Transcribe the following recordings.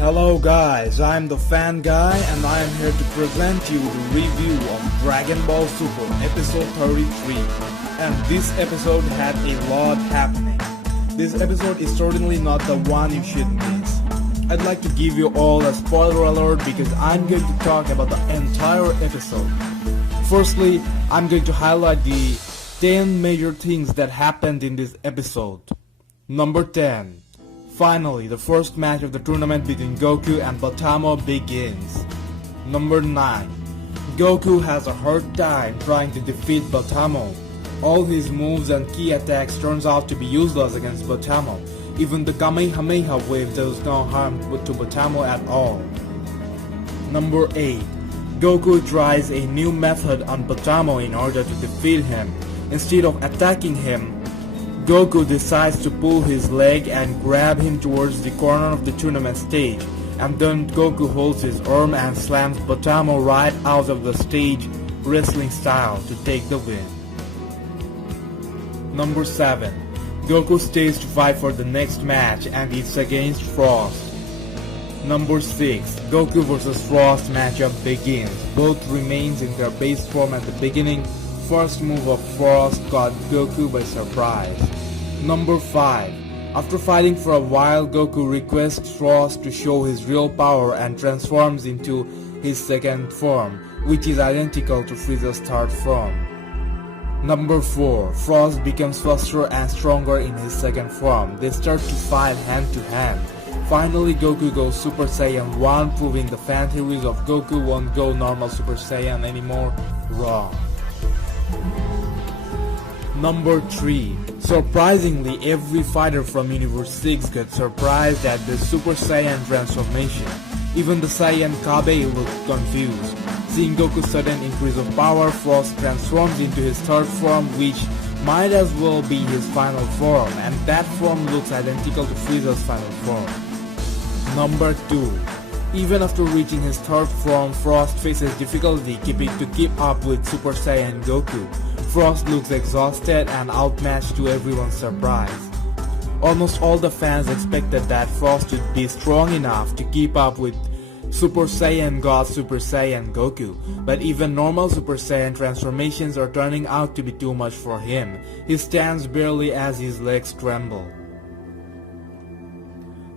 Hello guys, I'm the Fan Guy and I am here to present you the review of Dragon Ball Super episode 33. And this episode had a lot happening. This episode is certainly not the one you should miss. I'd like to give you all a spoiler alert because I'm going to talk about the entire episode. Firstly, I'm going to highlight the 10 major things that happened in this episode. Number 10. Finally, the first match of the tournament between Goku and Baltamo begins. Number 9. Goku has a hard time trying to defeat Baltamo. All his moves and key attacks turns out to be useless against Baltamo. Even the Kamehameha wave does no harm to Baltamo at all. Number 8. Goku tries a new method on Baltamo in order to defeat him. Instead of attacking him, Goku decides to pull his leg and grab him towards the corner of the tournament stage, and then Goku holds his arm and slams Baltamo right out of the stage wrestling style to take the win. Number 7. Goku stays to fight for the next match and it's against Frost. Number 6. Goku vs Frost matchup begins. Both remains in their base form at the beginning. First move of Frost caught Goku by surprise. Number 5. After fighting for a while, Goku requests Frost to show his real power and transforms into his second form, which is identical to Frieza's third form. Number 4. Frost becomes faster and stronger in his second form. They start to fight hand to hand. Finally, Goku goes Super Saiyan 1, proving the fan theories of Goku won't go normal Super Saiyan anymore wrong. Number 3. Surprisingly, every fighter from Universe 6 gets surprised at the Super Saiyan transformation. Even the Saiyan Kabe looked confused. Seeing Goku's sudden increase of power, Frost transforms into his third form, which might as well be his final form, and that form looks identical to Frieza's final form. Number 2. Even after reaching his third form, Frost faces difficulty to keep up with Super Saiyan Goku. Frost looks exhausted and outmatched to everyone's surprise. Almost all the fans expected that Frost would be strong enough to keep up with Super Saiyan God Super Saiyan Goku, but even normal Super Saiyan transformations are turning out to be too much for him. He stands barely as his legs tremble.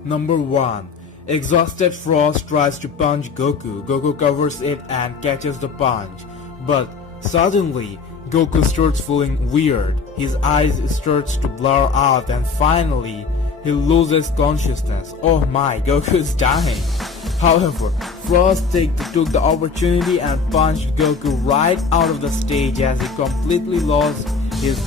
Number 1. Exhausted Frost tries to punch Goku. Goku covers it and catches the punch, but suddenly Goku starts feeling weird. His eyes starts to blur out and finally he loses consciousness. Oh my, Goku is dying. However, Frost took the opportunity and punched Goku right out of the stage as he completely lost his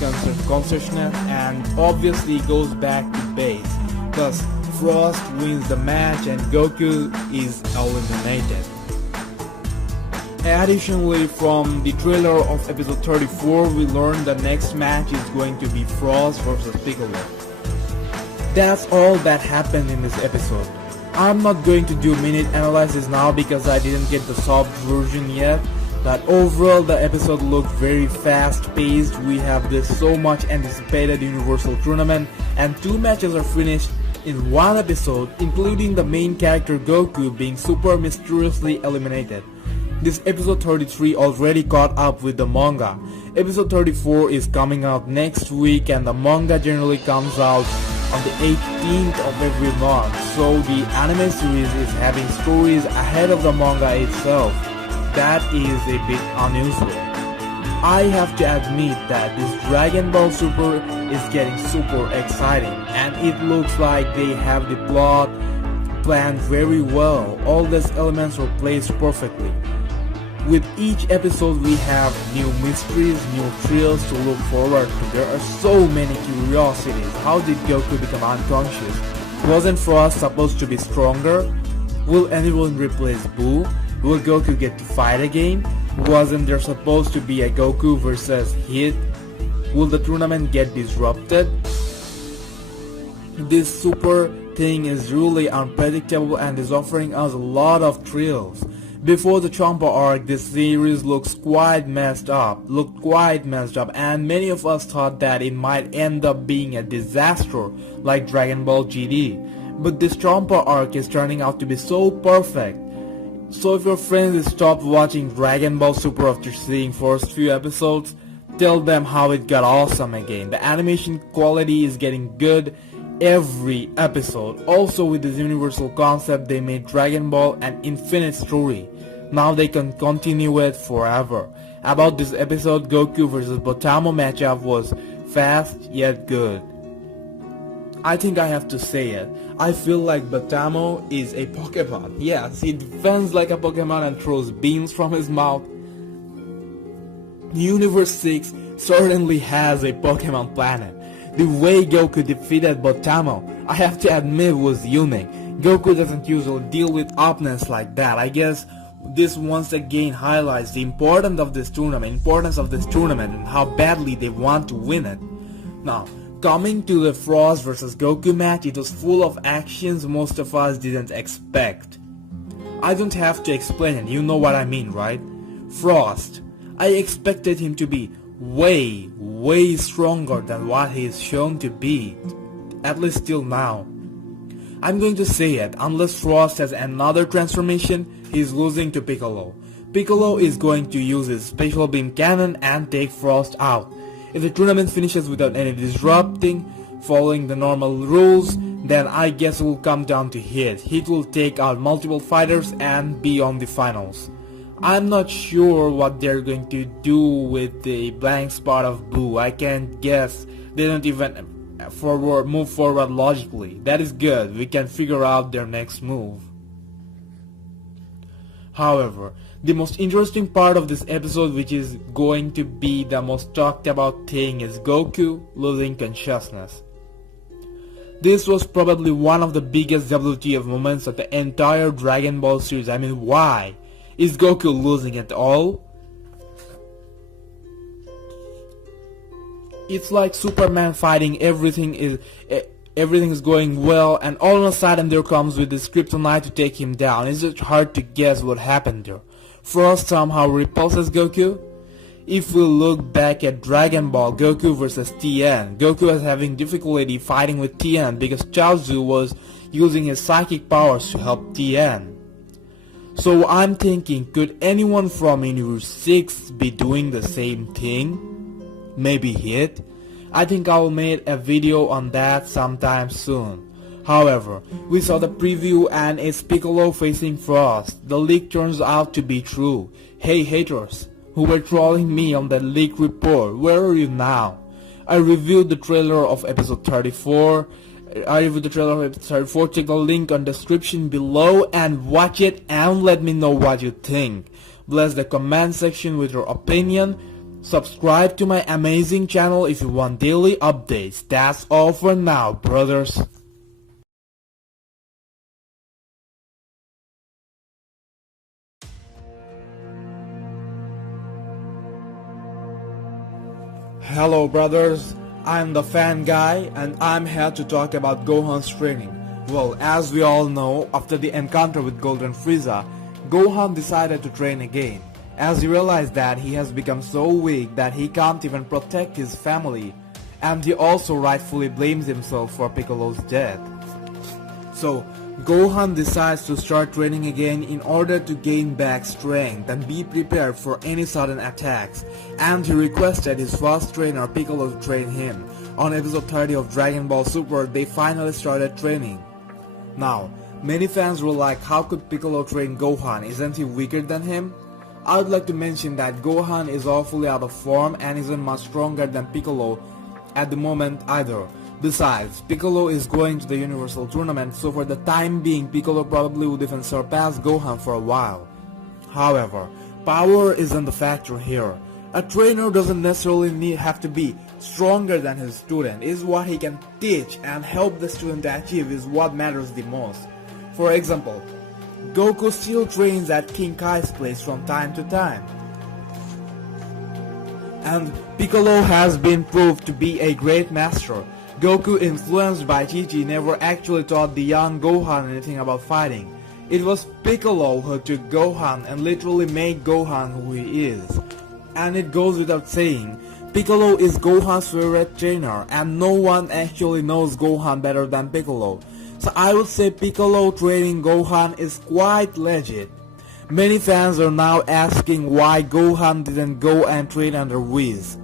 consciousness and obviously goes back to base. Thus, Frost wins the match and Goku is eliminated. Additionally, from the trailer of episode 34, we learned the next match is going to be Frost vs Piccolo. That's all that happened in this episode. I'm not going to do minute analysis now because I didn't get the soft version yet, but overall the episode looked very fast paced. We have this so much anticipated Universal Tournament and 2 matches are finished in one episode, including the main character Goku being super mysteriously eliminated. This episode 33 already caught up with the manga. Episode 34 is coming out next week and the manga generally comes out on the 18th of every month, so the anime series is having stories ahead of the manga itself. That is a bit unusual. I have to admit that this Dragon Ball Super is getting super exciting and it looks like they have the plot planned very well. All these elements were placed perfectly. With each episode we have new mysteries, new thrills to look forward to. There are so many curiosities. How did Goku become unconscious? Wasn't Frost supposed to be stronger? Will anyone replace Boo? Will Goku get to fight again? Wasn't there supposed to be a Goku versus Hit? Will the tournament get disrupted? This super thing is really unpredictable and is offering us a lot of thrills. Before the Champa arc, this series looked quite messed up, and many of us thought that it might end up being a disaster like Dragon Ball GT. but this Trompa arc is turning out to be so perfect. So if your friends stopped watching Dragon Ball Super after seeing first few episodes, tell them how it got awesome again. The animation quality is getting good every episode. Also with this universal concept, they made Dragon Ball an infinite story. Now they can continue it forever. About this episode, Goku vs Botamo matchup was fast yet good. I think I have to say it. I feel like Botamo is a Pokemon. Yes, he defends like a Pokemon and throws beams from his mouth. Universe 6 certainly has a Pokemon planet. The way Goku defeated Botamo, I have to admit, was unique. Goku doesn't usually deal with opponents like that. I guess this once again highlights the importance of this tournament and how badly they want to win it. Now, coming to the Frost vs Goku match, it was full of actions most of us didn't expect. I don't have to explain it, you know what I mean, right? Frost. I expected him to be way stronger than what he is shown to be, at least till now. I'm going to say it, unless Frost has another transformation, he's losing to Piccolo. Piccolo is going to use his special beam cannon and take Frost out. If the tournament finishes without any disrupting, following the normal rules, then I guess it will come down to Hit. Hit will take out multiple fighters and be on the finals. I'm not sure what they're going to do with the blank spot of Boo. I can't guess. They don't even move forward logically. That is good. We can figure out their next move. However, the most interesting part of this episode, which is going to be the most talked about thing, is Goku losing consciousness. This was probably one of the biggest WTF moments of the entire Dragon Ball series. I mean, why? Is Goku losing it all? It's like Superman fighting, everything is going well, and all of a sudden there comes with this kryptonite to take him down. It's just hard to guess what happened there. Frost somehow repulses Goku. If we look back at Dragon Ball Goku vs Tien, Goku was having difficulty fighting with Tien because Chaozu was using his psychic powers to help Tien. So I'm thinking, could anyone from Universe 6 be doing the same thing? Maybe Hit? I think I'll make a video on that sometime soon. However, we saw the preview and it's Piccolo facing Frost. The leak turns out to be true. Hey haters, who were trolling me on that leak report, where are you now? I reviewed the trailer of episode 34. Check the link on description below and watch it and let me know what you think. Bless the comment section with your opinion. Subscribe to my amazing channel if you want daily updates. That's all for now, brothers. Hello brothers, I'm the fan guy and I'm here to talk about Gohan's training. Well, as we all know, after the encounter with Golden Frieza, Gohan decided to train again, as he realized that he has become so weak that he can't even protect his family, and he also rightfully blames himself for Piccolo's death. So, Gohan decides to start training again in order to gain back strength and be prepared for any sudden attacks, and he requested his first trainer Piccolo to train him. On episode 30 of Dragon Ball Super, they finally started training. Now, many fans were like, how could Piccolo train Gohan, isn't he weaker than him? I would like to mention that Gohan is awfully out of form and isn't much stronger than Piccolo at the moment either. Besides, Piccolo is going to the Universal Tournament, so for the time being Piccolo probably would even surpass Gohan for a while. However, power isn't the factor here. A trainer doesn't necessarily have to be stronger than his student. It's what he can teach and help the student achieve is what matters the most. For example, Goku still trains at King Kai's place from time to time. And Piccolo has been proved to be a great master. Goku, influenced by Chi-Chi, never actually taught the young Gohan anything about fighting. It was Piccolo who took Gohan and literally made Gohan who he is. And it goes without saying, Piccolo is Gohan's favorite trainer and no one actually knows Gohan better than Piccolo. So I would say Piccolo training Gohan is quite legit. Many fans are now asking why Gohan didn't go and train under Whis.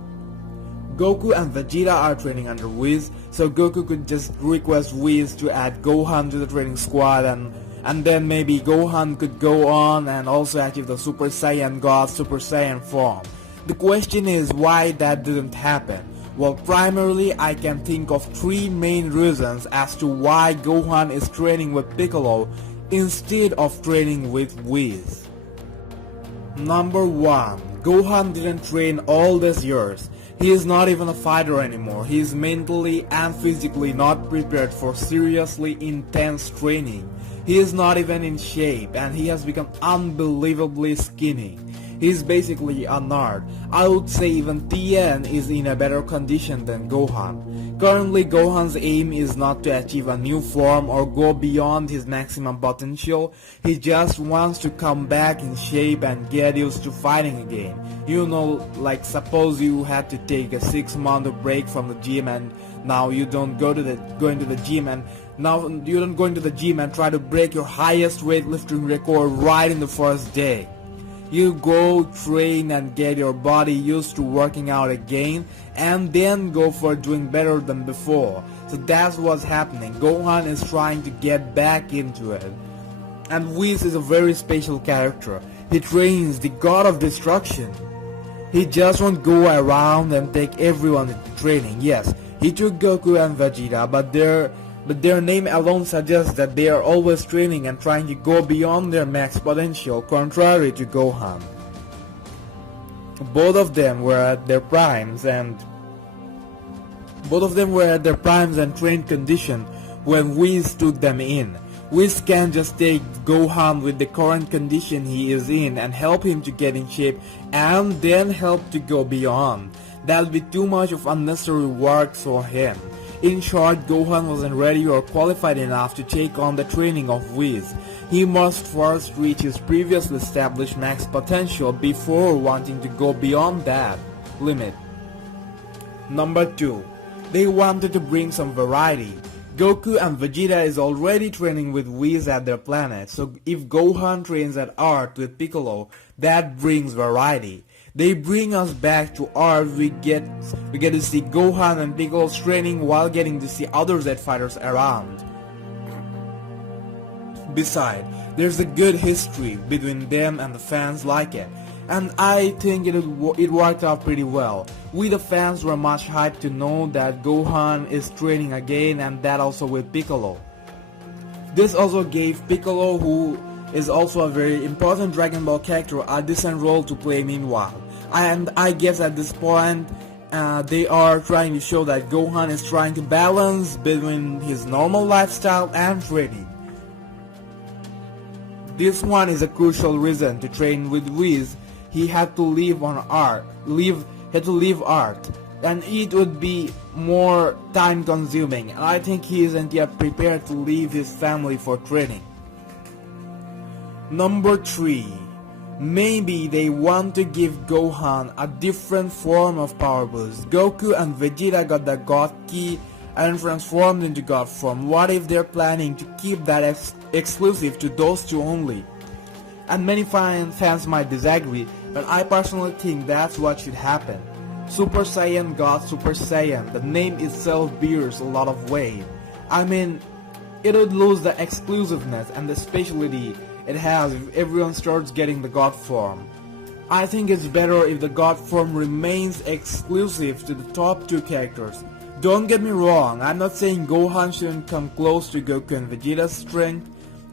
Goku and Vegeta are training under Whis, so Goku could just request Whis to add Gohan to the training squad, and then maybe Gohan could go on and also achieve the Super Saiyan God Super Saiyan form. The question is why that didn't happen. Well, primarily I can think of three main reasons as to why Gohan is training with Piccolo instead of training with Whis. Number 1. Gohan didn't train all these years. He is not even a fighter anymore. He is mentally and physically not prepared for seriously intense training. He is not even in shape and he has become unbelievably skinny. He is basically a nerd. I would say even Tien is in a better condition than Gohan. Currently, Gohan's aim is not to achieve a new form or go beyond his maximum potential. He just wants to come back in shape and get used to fighting again. You know, like suppose you had to take a 6-month break from the gym and now you don't go into the gym and try to break your highest weightlifting record right in the first day. You go train and get your body used to working out again and then go for doing better than before. So that's what's happening. Gohan is trying to get back into it. And Whis is a very special character. He trains the god of destruction. He just won't go around and take everyone into training. Yes, he took Goku and Vegeta, but their name alone suggests that they are always training and trying to go beyond their max potential, contrary to Gohan. Both of them were at their primes and trained condition when Whis took them in. Whis can't just take Gohan with the current condition he is in and help him to get in shape and then help to go beyond. That would be too much of unnecessary work for him. In short, Gohan wasn't ready or qualified enough to take on the training of Whis. He must first reach his previously established max potential before wanting to go beyond that limit. Number 2. They wanted to bring some variety. Goku and Vegeta is already training with Whis at their planet, so if Gohan trains at Earth with Piccolo, that brings variety. They bring us back to Earth. We get to see Gohan and Piccolo's training while getting to see other Z fighters around. Besides, there's a good history between them and the fans like it, and I think it worked out pretty well. We the fans were much hyped to know that Gohan is training again, and that also with Piccolo. This also gave Piccolo, who is also a very important Dragon Ball character, a decent role to play meanwhile. And I guess at this point they are trying to show that Gohan is trying to balance between his normal lifestyle and training. This one is a crucial reason to train with Whis. He had to leave Earth, and it would be more time consuming, and I think he isn't yet prepared to leave his family for training. Number 3. Maybe they want to give Gohan a different form of power boost. Goku and Vegeta got the God Ki and transformed into God form. What if they're planning to keep that exclusive to those two only? And many fans might disagree, but I personally think that's what should happen. Super Saiyan God Super Saiyan, the name itself bears a lot of weight. I mean, it would lose the exclusiveness and the specialty it has if everyone starts getting the God form. I think it's better if the God form remains exclusive to the top two characters. Don't get me wrong, I'm not saying Gohan shouldn't come close to Goku and Vegeta's strength.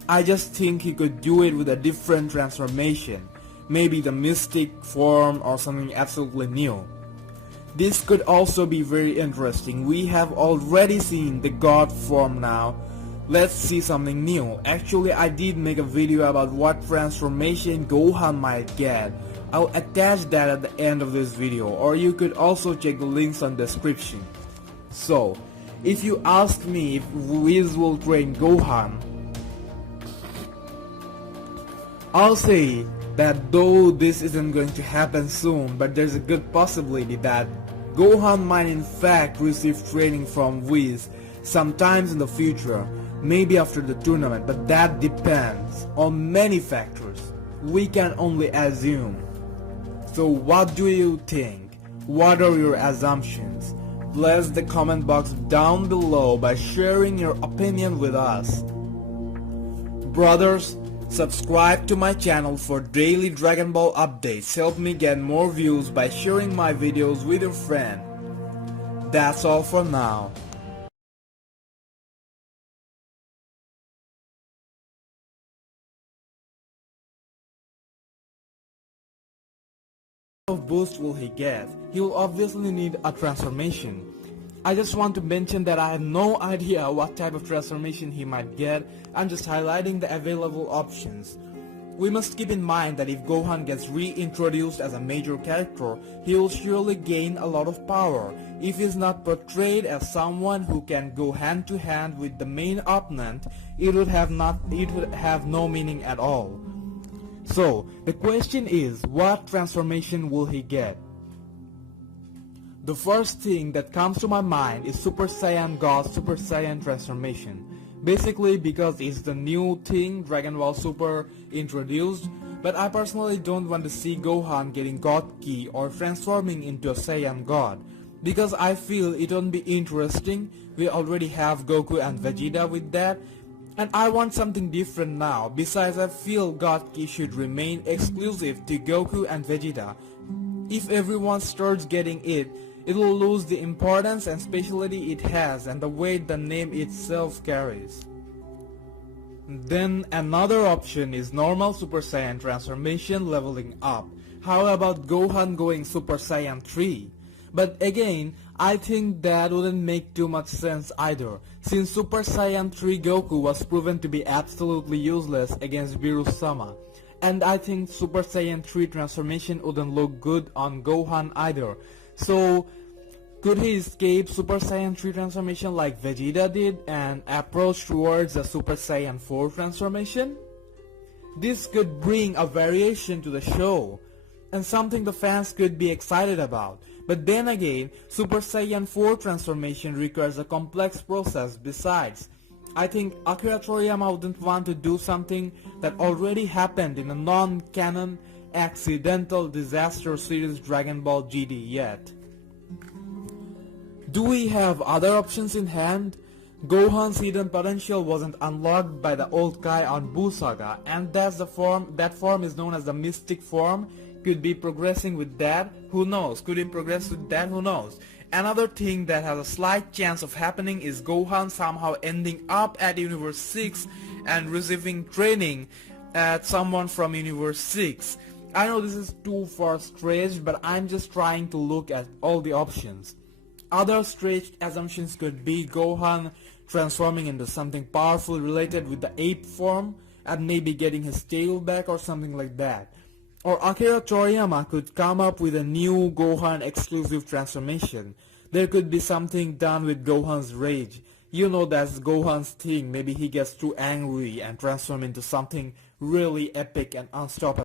I just think he could do it with a different transformation, maybe the Mystic form or something absolutely new. This could also be very interesting. We have already seen the God form now. Let's see something new. Actually, I did make a video about what transformation Gohan might get. I'll attach that at the end of this video, or you could also check the links on the description. So, if you ask me if Whis will train Gohan, I'll say that though this isn't going to happen soon, but there's a good possibility that Gohan might in fact receive training from Whis, sometimes in the future, maybe after the tournament, but that depends on many factors. We can only assume. So what do you think? What are your assumptions? Bless the comment box down below by sharing your opinion with us. Brothers, subscribe to my channel for daily Dragon Ball updates. Help me get more views by sharing my videos with your friend. That's all for now. What kind of boost will he get? He will obviously need a transformation. I just want to mention that I have no idea what type of transformation he might get. I'm just highlighting the available options. We must keep in mind that if Gohan gets reintroduced as a major character, he will surely gain a lot of power. If he is not portrayed as someone who can go hand to hand with the main opponent, it would have no meaning at all. So, the question is, what transformation will he get? The first thing that comes to my mind is Super Saiyan God Super Saiyan transformation. Basically because it's the new thing Dragon Ball Super introduced, but I personally don't want to see Gohan getting God Ki or transforming into a Saiyan God, because I feel it won't be interesting. We already have Goku and Vegeta with that, and I want something different now. Besides, I feel God Ki should remain exclusive to Goku and Vegeta. If everyone starts getting it, it will lose the importance and specialty it has and the weight the name itself carries. Then another option is normal Super Saiyan transformation leveling up. How about Gohan going Super Saiyan 3? But again, I think that wouldn't make too much sense either, since Super Saiyan 3 Goku was proven to be absolutely useless against Beerus-sama. And I think Super Saiyan 3 transformation wouldn't look good on Gohan either. So, could he escape Super Saiyan 3 transformation like Vegeta did and approach towards a Super Saiyan 4 transformation? This could bring a variation to the show, and something the fans could be excited about. But then again, Super Saiyan 4 transformation requires a complex process. Besides, I think Akira Toriyama wouldn't want to do something that already happened in a non-canon accidental disaster series Dragon Ball GT yet. Do we have other options in hand? Gohan's hidden potential wasn't unlocked by the old Kai on Buu Saga, and that form is known as the Mystic form. Could be progressing with that, who knows? Could he progress with that, who knows? Another thing that has a slight chance of happening is Gohan somehow ending up at Universe 6 and receiving training at someone from Universe 6. I know this is too far-stretched, but I'm just trying to look at all the options. Other stretched assumptions could be Gohan transforming into something powerful related with the ape form and maybe getting his tail back or something like that. Or Akira Toriyama could come up with a new Gohan exclusive transformation. There could be something done with Gohan's rage. You know that's Gohan's thing. Maybe he gets too angry and transforms into something really epic and unstoppable.